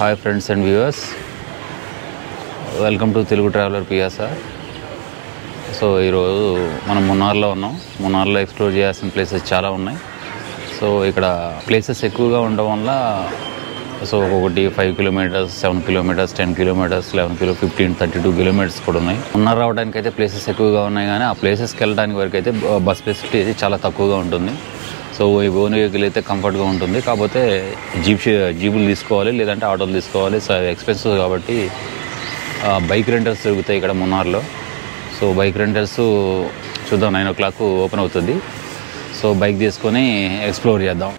Hi friends and viewers, welcome to Telugu traveller PSR. So ఈరోజు మనం మున్నార్లో ఉన్నాం. మున్నార్లో ఎక్స్ప్లోర్ చేయాల్సిన ప్లేసెస్ చాలా ఉన్నాయి. సో ఇక్కడ ప్లేసెస్ ఎక్కువగా ఉండడం వల్ల సో ఒకటి 5 కిలోమీటర్స్, 7 కిలోమీటర్స్, 10 కిలోమీటర్స్, 11 15, 32 కిలోమీటర్స్ కూడా ఉన్నాయి. మున్నార్ రావడానికి అయితే ప్లేసెస్ ఎక్కువగా ఉన్నాయి, కానీ ఆ ప్లేసెస్కి వెళ్ళడానికి వరకు అయితే బస్ ఫెసిలిటీ అయితే చాలా తక్కువగా ఉంటుంది. సో ఈ ఓన్ వెహికల్ అయితే కంఫర్ట్గా ఉంటుంది. కాకపోతే జీపులు తీసుకోవాలి, లేదంటే ఆటోలు తీసుకోవాలి. సో ఎక్స్పెన్సివ్ కాబట్టి బైక్ రెంటల్స్ దొరుకుతాయి ఇక్కడ మున్నార్లో. సో బైక్ రెంటల్స్ చూద్దాం, 9 o'clock ఓపెన్ అవుతుంది. సో బైక్ తీసుకొని ఎక్స్ప్లోర్ చేద్దాం.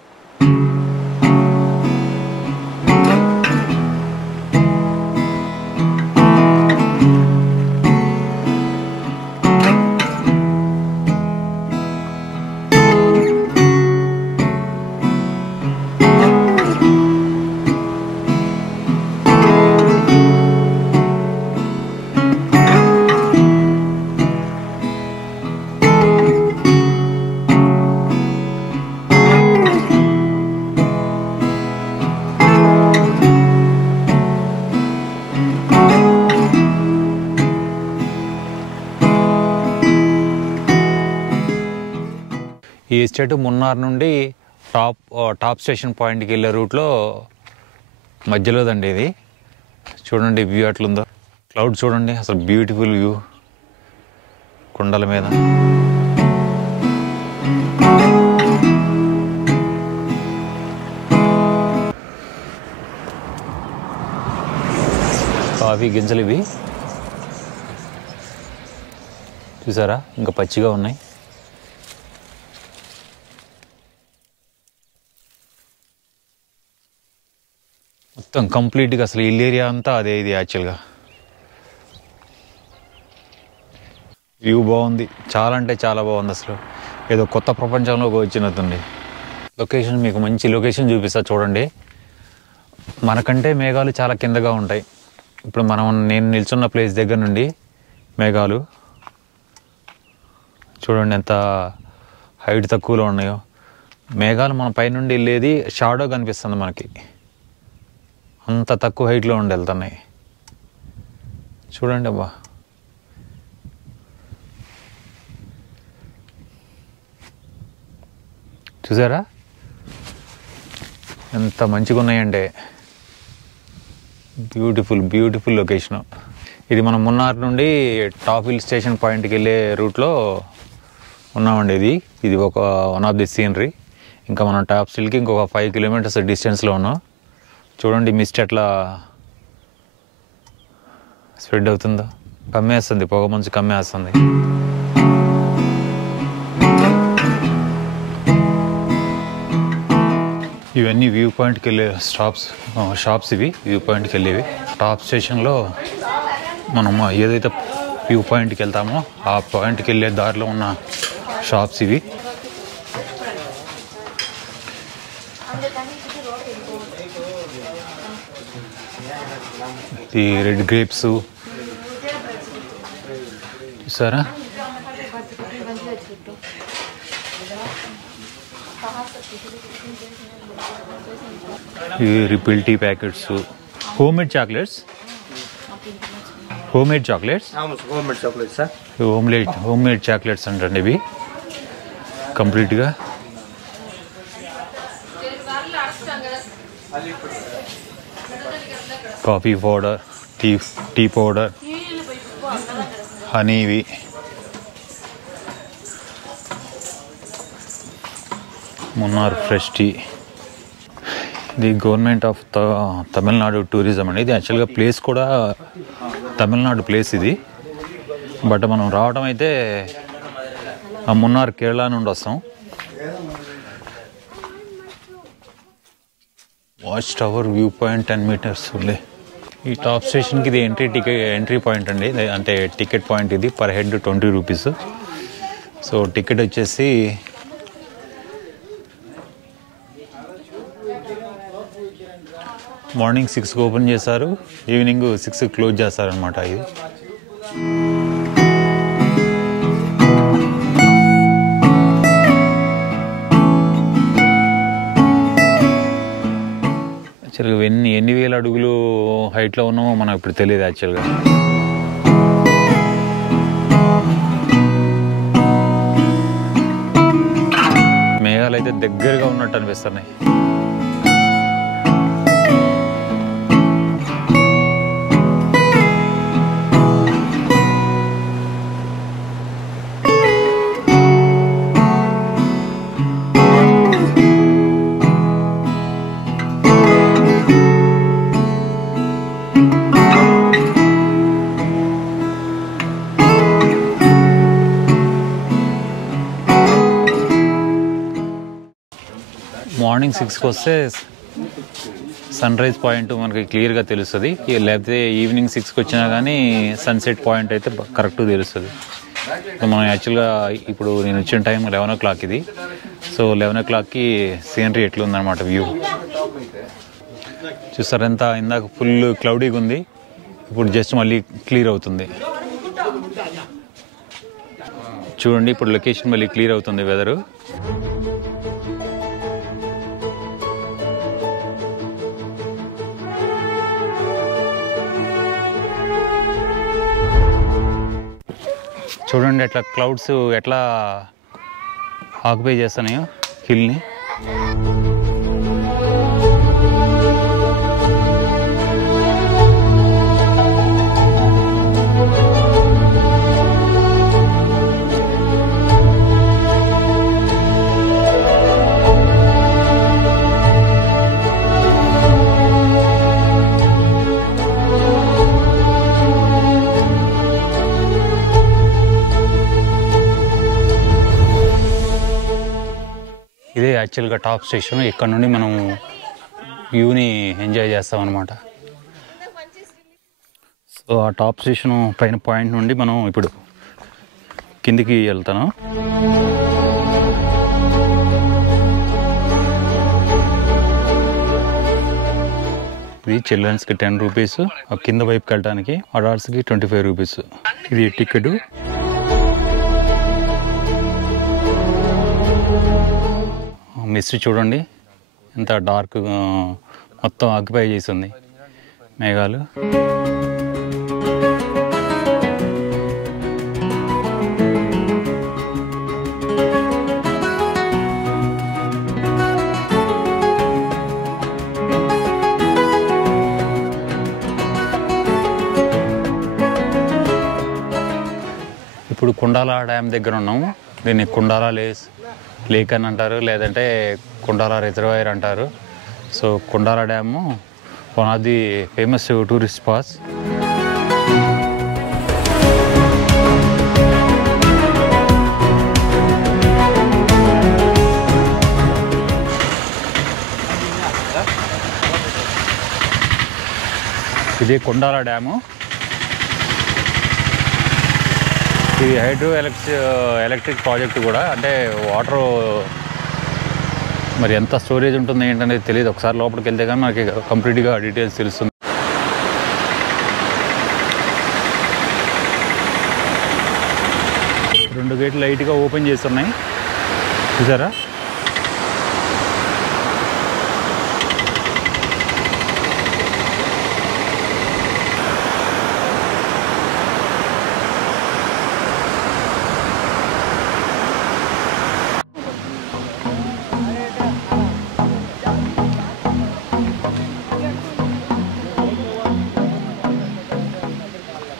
ఈ ఎస్టేట్ మున్నార్ నుండి టాప్ స్టేషన్ పాయింట్కి వెళ్ళే రూట్లో మధ్యలోదండి ఇది. చూడండి వ్యూ ఎట్లుందో, క్లౌడ్ చూడండి, అసలు బ్యూటిఫుల్ వ్యూ కొండల మీద. కాఫీ గింజలు ఇవి చూసారా, ఇంకా పచ్చిగా ఉన్నాయి. మొత్తం కంప్లీట్గా అసలు హిల్ ఏరియా అంతా అదే. ఇది యాక్చువల్గా వ్యూ బాగుంది, చాలా అంటే చాలా బాగుంది. అసలు ఏదో కొత్త ప్రపంచంలోకి వచ్చినట్టుంది. లొకేషన్ మీకు మంచి లొకేషన్ చూపిస్తా చూడండి. మనకంటే మేఘాలు చాలా కిందగా ఉంటాయి. ఇప్పుడు నేను నిల్చున్న ప్లేస్ దగ్గర నుండి మేఘాలు చూడండి ఎంత హైట్ తక్కువలో ఉన్నాయో. మేఘాలు మన పైనుండి వెళ్ళేది షాడో కనిపిస్తుంది మనకి, అంత తక్కువ హైట్లో ఉండి వెళ్తున్నాయి. చూడండి అబ్బా, చూసారా ఎంత మంచిగా ఉన్నాయంటే. బ్యూటిఫుల్ లొకేషను ఇది. మనం మున్నార్ నుండి టాప్ హిల్ స్టేషన్ పాయింట్కి వెళ్ళే రూట్లో ఉన్నామండి. ఇది ఒక వన్ ఆఫ్ ది సీనరీ. ఇంకా మనం టాప్ హిల్కి ఇంకొక 5 kilometers డిస్టెన్స్లో ఉన్నాం. చూడండి మిస్ట్ ఎట్లా స్ప్రెడ్ అవుతుందో. కమ్మేస్తుంది, పొగ మంచు కమ్మేస్తుంది. ఇవన్నీ వ్యూ పాయింట్కి వెళ్ళే షాప్స్ ఇవి వ్యూ పాయింట్కి వెళ్ళేవి. టాప్ స్టేషన్లో మనం ఏదైతే వ్యూ పాయింట్కి వెళ్తామో ఆ పాయింట్కి వెళ్ళే దారిలో ఉన్న షాప్స్ ఇవి. ఈ రెడ్ గ్రేప్స్ చూసారా, ఈ ripple tea packets, home made chocolates అంటండి ఇవి కంప్లీట్గా. Coffee powder, tea powder, honey, ఇవి మున్నార్ ఫ్రెష్ టీ. ఇది గవర్నమెంట్ ఆఫ్ తమిళనాడు టూరిజం అండి. ఇది యాక్చువల్గా ప్లేస్ కూడా తమిళనాడు ప్లేస్ ఇది. బట్ మనం రావడం అయితే మున్నార్ కేరళ నుండి వస్తాం. Watch tower view point 10 meters ఉండే. ఈ టాప్ స్టేషన్కి ఇది ఎంట్రీ పాయింట్ అండి, అంటే టికెట్ పాయింట్. ఇది per head 20 rupees. So ticket వచ్చేసి మార్నింగ్ 6కి ఓపెన్ చేస్తారు, ఈవినింగ్ 6కి క్లోజ్ చేస్తారనమాట. ఇది యాక్చువల్గా ఎన్ని వేల అడుగులు హైట్లో ఉన్నామో మనకు ఇప్పుడు తెలియదు యాక్చువల్గా. మేఘాలు అయితే దగ్గరగా ఉన్నట్టు అనిపిస్తున్నాయి. మార్నింగ్ 6కి వస్తే సన్ రైజ్ పాయింట్ మనకి క్లియర్గా తెలుస్తుంది. లేకపోతే ఈవినింగ్ 6కి వచ్చినా కానీ సన్సెట్ పాయింట్ అయితే కరెక్ట్గా తెలుస్తుంది. మనం యాక్చువల్గా ఇప్పుడు నేను వచ్చిన టైం 11 o'clock ఇది. సో 11 o'clockకి సీనరీ ఎట్లుందనమాట వ్యూ చూస్తారు. ఎంత ఇందాక ఫుల్ క్లౌడీగా ఉంది, ఇప్పుడు జస్ట్ మళ్ళీ క్లియర్ అవుతుంది. చూడండి ఇప్పుడు లొకేషన్ మళ్ళీ క్లియర్ అవుతుంది వెదరు. చూడండి ఎట్లా క్లౌడ్స్ ఎట్లా ఆక్యుపై చేస్తున్నాయో హిల్ని. ఇదే యాక్చువల్గా టాప్ స్టేషన్. ఇక్కడ నుండి మనం వ్యూని ఎంజాయ్ చేస్తాం అనమాట. సో ఆ టాప్ స్టేషన్ పైన పాయింట్ నుండి మనం ఇప్పుడు కిందికి వెళ్తాను. ఇది చిల్డ్రన్స్కి 10 రూపీస్, కింద వైపుకి వెళ్ళడానికి అడల్ట్స్కి 25 రూపీస్. ఇది టికెట్. మిస్ట్ చూడండి ఎంత డార్క్, మొత్తం ఆక్యుపై చేసింది మేఘాలు. ఇప్పుడు కుండాల డ్యామ్ దగ్గర ఉన్నాము. దీన్ని కుండాల లేక్ అని అంటారు, లేదంటే కుండాల రిజర్వాయర్ అంటారు. So Kundala dam one of the famous tourist spots. ఇది కుండాల డ్యాము. ఇది ఎలక్ట్రిక్ ప్రాజెక్ట్ కూడా. అంటే వాటర్ మరి ఎంత స్టోరేజ్ ఉంటుంది ఏంటనేది తెలియదు. ఒకసారి లోపలికి వెళ్తే కానీ మనకి కంప్లీట్గా డీటెయిల్స్ తెలుస్తుంది. రెండు గేట్లు లైట్గా ఓపెన్ చేస్తున్నాయి చూసారా.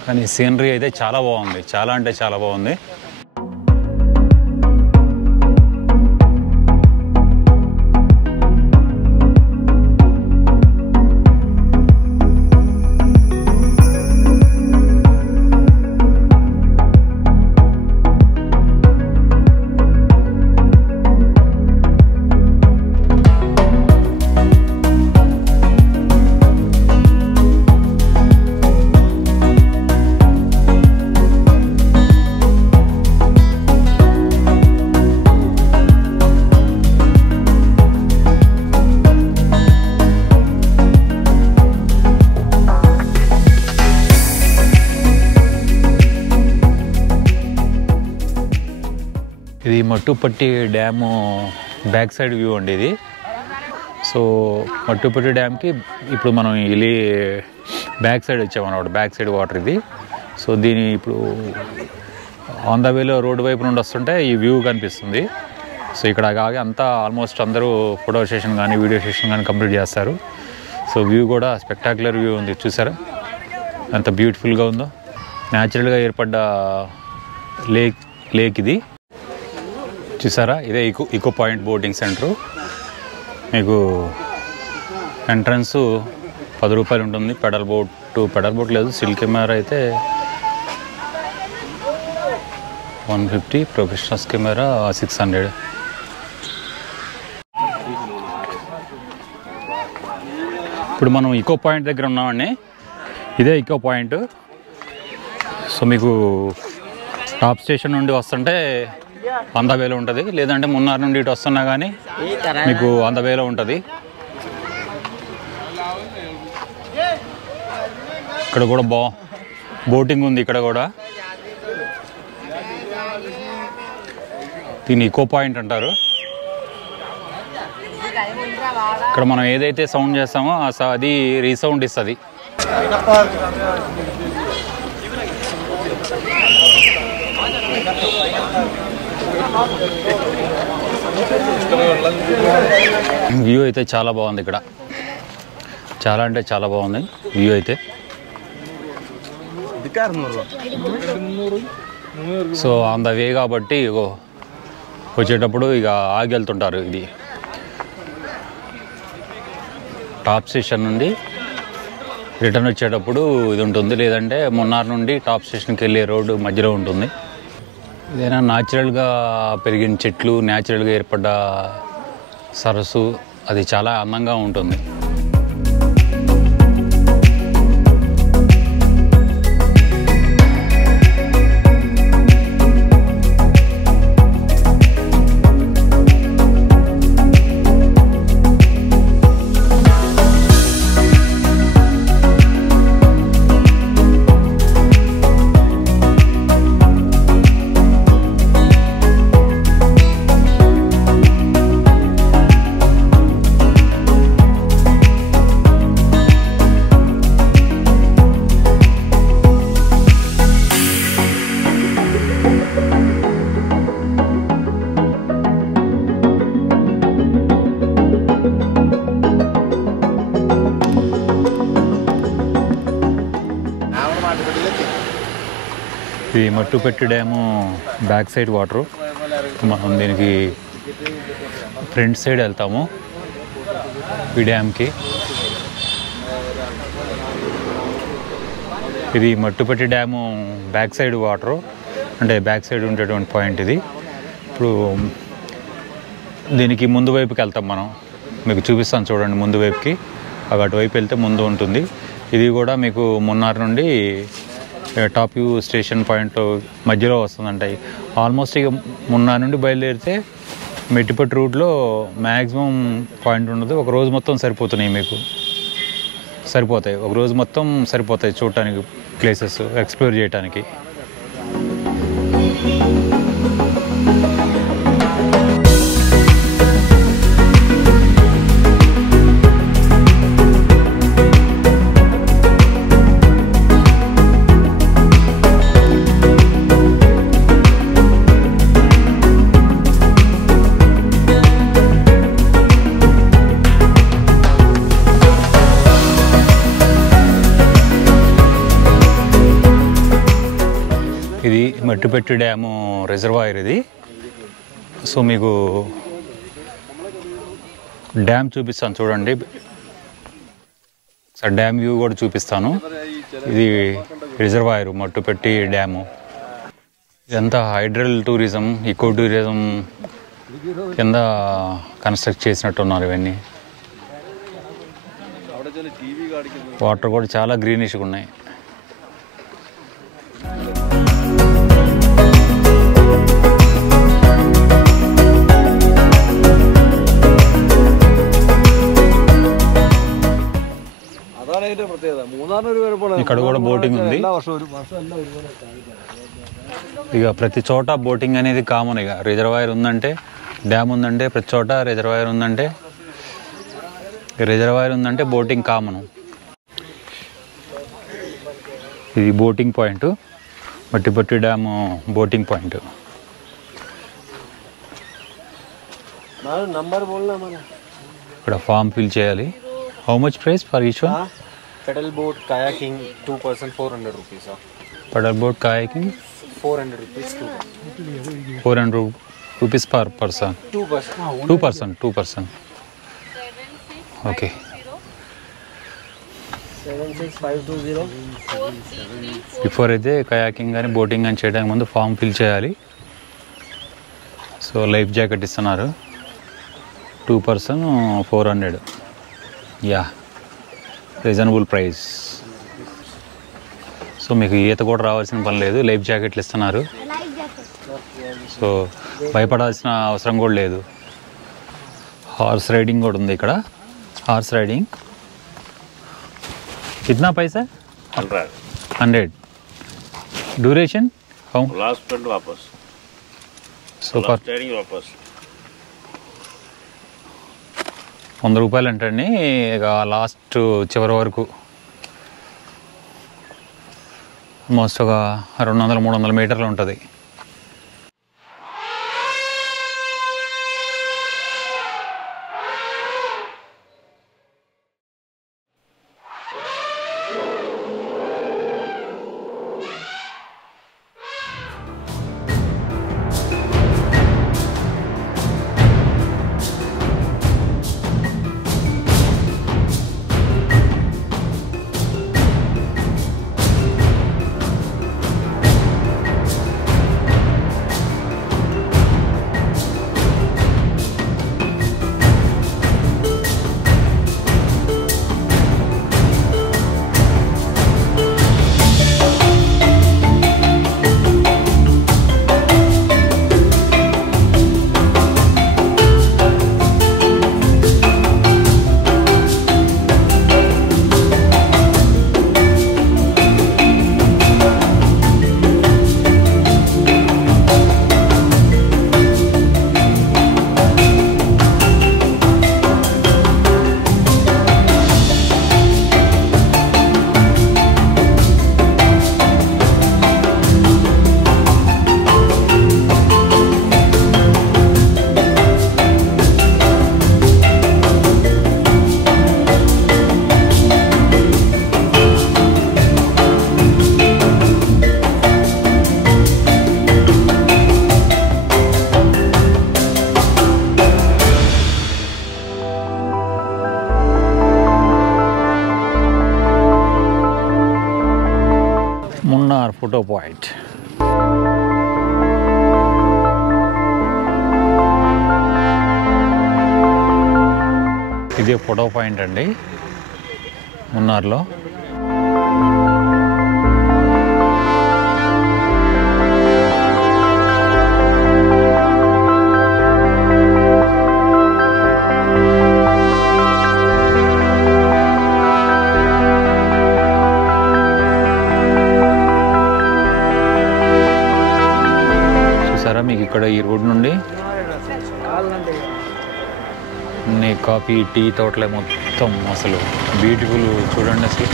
కానీ సీనరీ అయితే చాలా బాగుంది, చాలా అంటే చాలా బాగుంది. ఇది మట్టుపట్టి డ్యాము బ్యాక్ సైడ్ వ్యూ అండి ఇది. సో మట్టుపెట్టి డ్యామ్కి ఇప్పుడు మనం వెళ్ళి బ్యాక్ సైడ్ వచ్చామన్నమాట. బ్యాక్ సైడ్ వాటర్ ఇది. సో దీని ఇప్పుడు ఆన్ ద వేలో రోడ్డు వైపు నుండి వస్తుంటే ఈ వ్యూ కనిపిస్తుంది. సో ఇక్కడ కాగా అంతా ఆల్మోస్ట్ అందరూ ఫోటో సెషన్ కానీ వీడియో సెషన్ కానీ కంప్లీట్ చేస్తారు. సో వ్యూ కూడా స్పెక్టాక్యులర్ వ్యూ ఉంది. చూసారా ఎంత బ్యూటిఫుల్గా ఉందో. న్యాచురల్గా ఏర్పడ్డ లేక్ ఇది. చూసారా ఇదే ఈకో పాయింట్ బోటింగ్ సెంటరు. మీకు ఎంట్రన్స్ 10 రూపాయలు ఉంటుంది. పెడల్ బోట్ లేదు. సిల్ కెమెరా అయితే 150, ప్రొఫెషనల్స్ కెమెరా 600. ఇప్పుడు మనం ఈకో పాయింట్ దగ్గర ఉన్నామండి. ఇదే ఈకో పాయింట్. సో మీకు టాప్ స్టేషన్ నుండి వస్తుంటే ఆన్ ద వేలో ఉంటుంది, లేదంటే మున్నార్ నుండి ఇటు వస్తున్నా కానీ మీకు ఆన్ ద వేలో ఉంటుంది. ఇక్కడ కూడా బోటింగ్ ఉంది. ఇక్కడ కూడా దీన్ని ఈకో పాయింట్ అంటారు. ఇక్కడ మనం ఏదైతే సౌండ్ చేస్తామో అది రీసౌండ్ ఇస్తుంది. వ్యూ అయితే చాలా బాగుంది. ఇక్కడ చాలా అంటే చాలా బాగుంది వ్యూ అయితే. సో ఆన్ ద వే కాబట్టి వచ్చేటప్పుడు ఇక ఆగి వెళ్తుంటారు. ఇది టాప్ స్టేషన్ నుండి రిటర్న్ వచ్చేటప్పుడు ఇది ఉంటుంది, లేదంటే మున్నార్ నుండి టాప్ స్టేషన్కి వెళ్ళే రోడ్డు మధ్యలో ఉంటుంది. ఏదైనా న్యాచురల్గా పెరిగిన చెట్లు, న్యాచురల్గా ఏర్పడ్డ సరస్సు, అది చాలా అందంగా ఉంటుంది. ఈ Mattupetty dam back side water. మనం దీనికి ఫ్రంట్ సైడ్ వెళ్తాము ఈ డ్యామ్కి. ఇది Mattupetty dam back side water, అంటే బ్యాక్ సైడ్ ఉండేటువంటి పాయింట్ ఇది. ఇప్పుడు దీనికి ముందు వైపుకి వెళ్తాం మనం. మీకు చూపిస్తాను చూడండి. ముందు వైపుకి అటువైపు వెళ్తే ముందు ఉంటుంది. ఇది కూడా మీకు మున్నార్ నుండి టాప్ వ్యూ స్టేషన్ పాయింట్ మధ్యలో వస్తుందంట. ఆల్మోస్ట్ ఇక మున్నార్ నుండి బయలుదేరితే మెట్టిపట్టు రూట్లో మ్యాక్సిమం పాయింట్ ఉండదు. ఒక రోజు మొత్తం సరిపోతున్నాయి, మీకు సరిపోతాయి. ఒక రోజు మొత్తం సరిపోతాయి చూడటానికి, ప్లేసెస్ ఎక్స్ప్లోర్ చేయడానికి. ఇది మట్టిపెట్టి డ్యాము రిజర్వాయర్ ఇది. సో మీకు డ్యామ్ చూపిస్తాను చూడండి. సార్ డ్యామ్ వ్యూ కూడా చూపిస్తాను. ఇది రిజర్వాయర్ మట్టుపెట్టి డ్యాము. ఇదంతా హైడ్రల్ టూరిజం, ఈకో టూరిజం కింద కన్స్ట్రక్ట్ చేసినట్టున్నారు ఇవన్నీ. వాటర్ కూడా చాలా గ్రీనిష్గా ఉన్నాయి. ఇక్కడ కూడా బోటింగ్ ఉంది. ఇక ప్రతి చోట బోటింగ్ అనేది కామన్. ఇక రిజర్వాయర్ ఉందంటే, డ్యామ్ ఉందంటే, ప్రతి చోట రిజర్వాయర్ ఉందంటే రిజర్వాయర్ ఉందంటే బోటింగ్ కామను. ఇది boating point, Mattupetty dam boating point. ఇక్కడ ఫామ్ ఫిల్ చేయాలి. How much price for each one? Pedal boat kayaking 2 person 400 rupees. Pedal boat kayaking 400 rupees. 400 rupees per person. 2 person. Okay. 76520. Before అయితే kayaking కానీ boating కానీ చేయడానికి ముందు form fill చేయాలి. So life jacket ఇస్తున్నారు. 2 person 400. Yeah, reasonable price. So మీకు ఈత కూడా రావాల్సిన పని లేదు, లైఫ్ జాకెట్లు ఇస్తున్నారు. సో భయపడాల్సిన అవసరం కూడా లేదు. హార్స్ రైడింగ్ కూడా ఉంది ఇక్కడ. హార్స్ రైడింగ్ कितना पैसा? 100. Duration how? लास्ट ट्रेन वापस. సో ఫర్ ట్రైనింగ్ వాపస్ 100 రూపాయలు అంటండి. ఇక లాస్ట్ చివరి వరకు ఆల్మోస్ట్ ఒక 200-300 మీటర్లు ఉంటుంది. Munnar photo point. ఇది ఫోటో పాయింట్ అండి మున్నార్లో. మీకు ఇక్కడ ఈ రోడ్ నుండి కాఫీ టీ తోటలే మొత్తం అసలు బ్యూటిఫుల్. చూడండి అసలు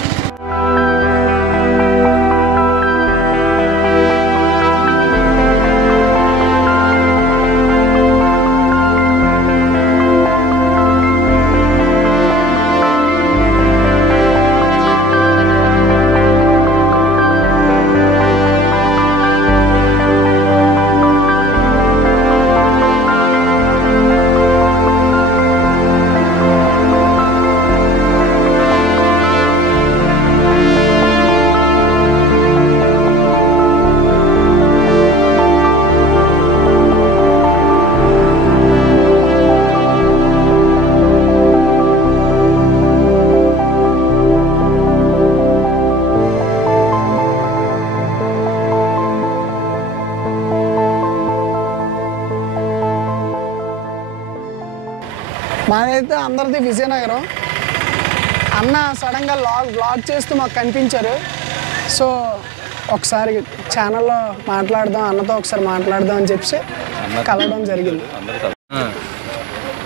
మాదైతే అందరిది విజయనగరం. అన్న సడన్గా వ్లాగ్ చేస్తూ మాకు కనిపించారు. సో ఒకసారి ఛానల్లో మాట్లాడదాం, అన్నతో ఒకసారి మాట్లాడదాం అని చెప్పి కలవడం జరిగింది.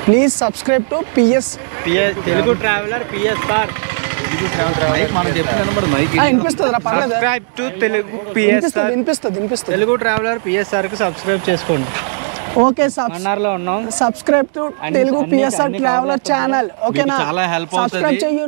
Please subscribe to PS Telugu traveller PSR. వినిపిస్తుందిరా, పర్లేదు. Subscribe to Telugu PSR. వినిపిస్తుంది. తెలుగు ట్రావెలర్ పిఎస్ఆర్ కి సబ్స్క్రైబ్ చేసుకోండి. ఓకే, మన్నార్లో ఉన్నాం. Subscribe to Telugu PSR traveller channel. ఓకేనా? చాలా హెల్ప్ సబ్స్క్రైబ్ చెయ్యు.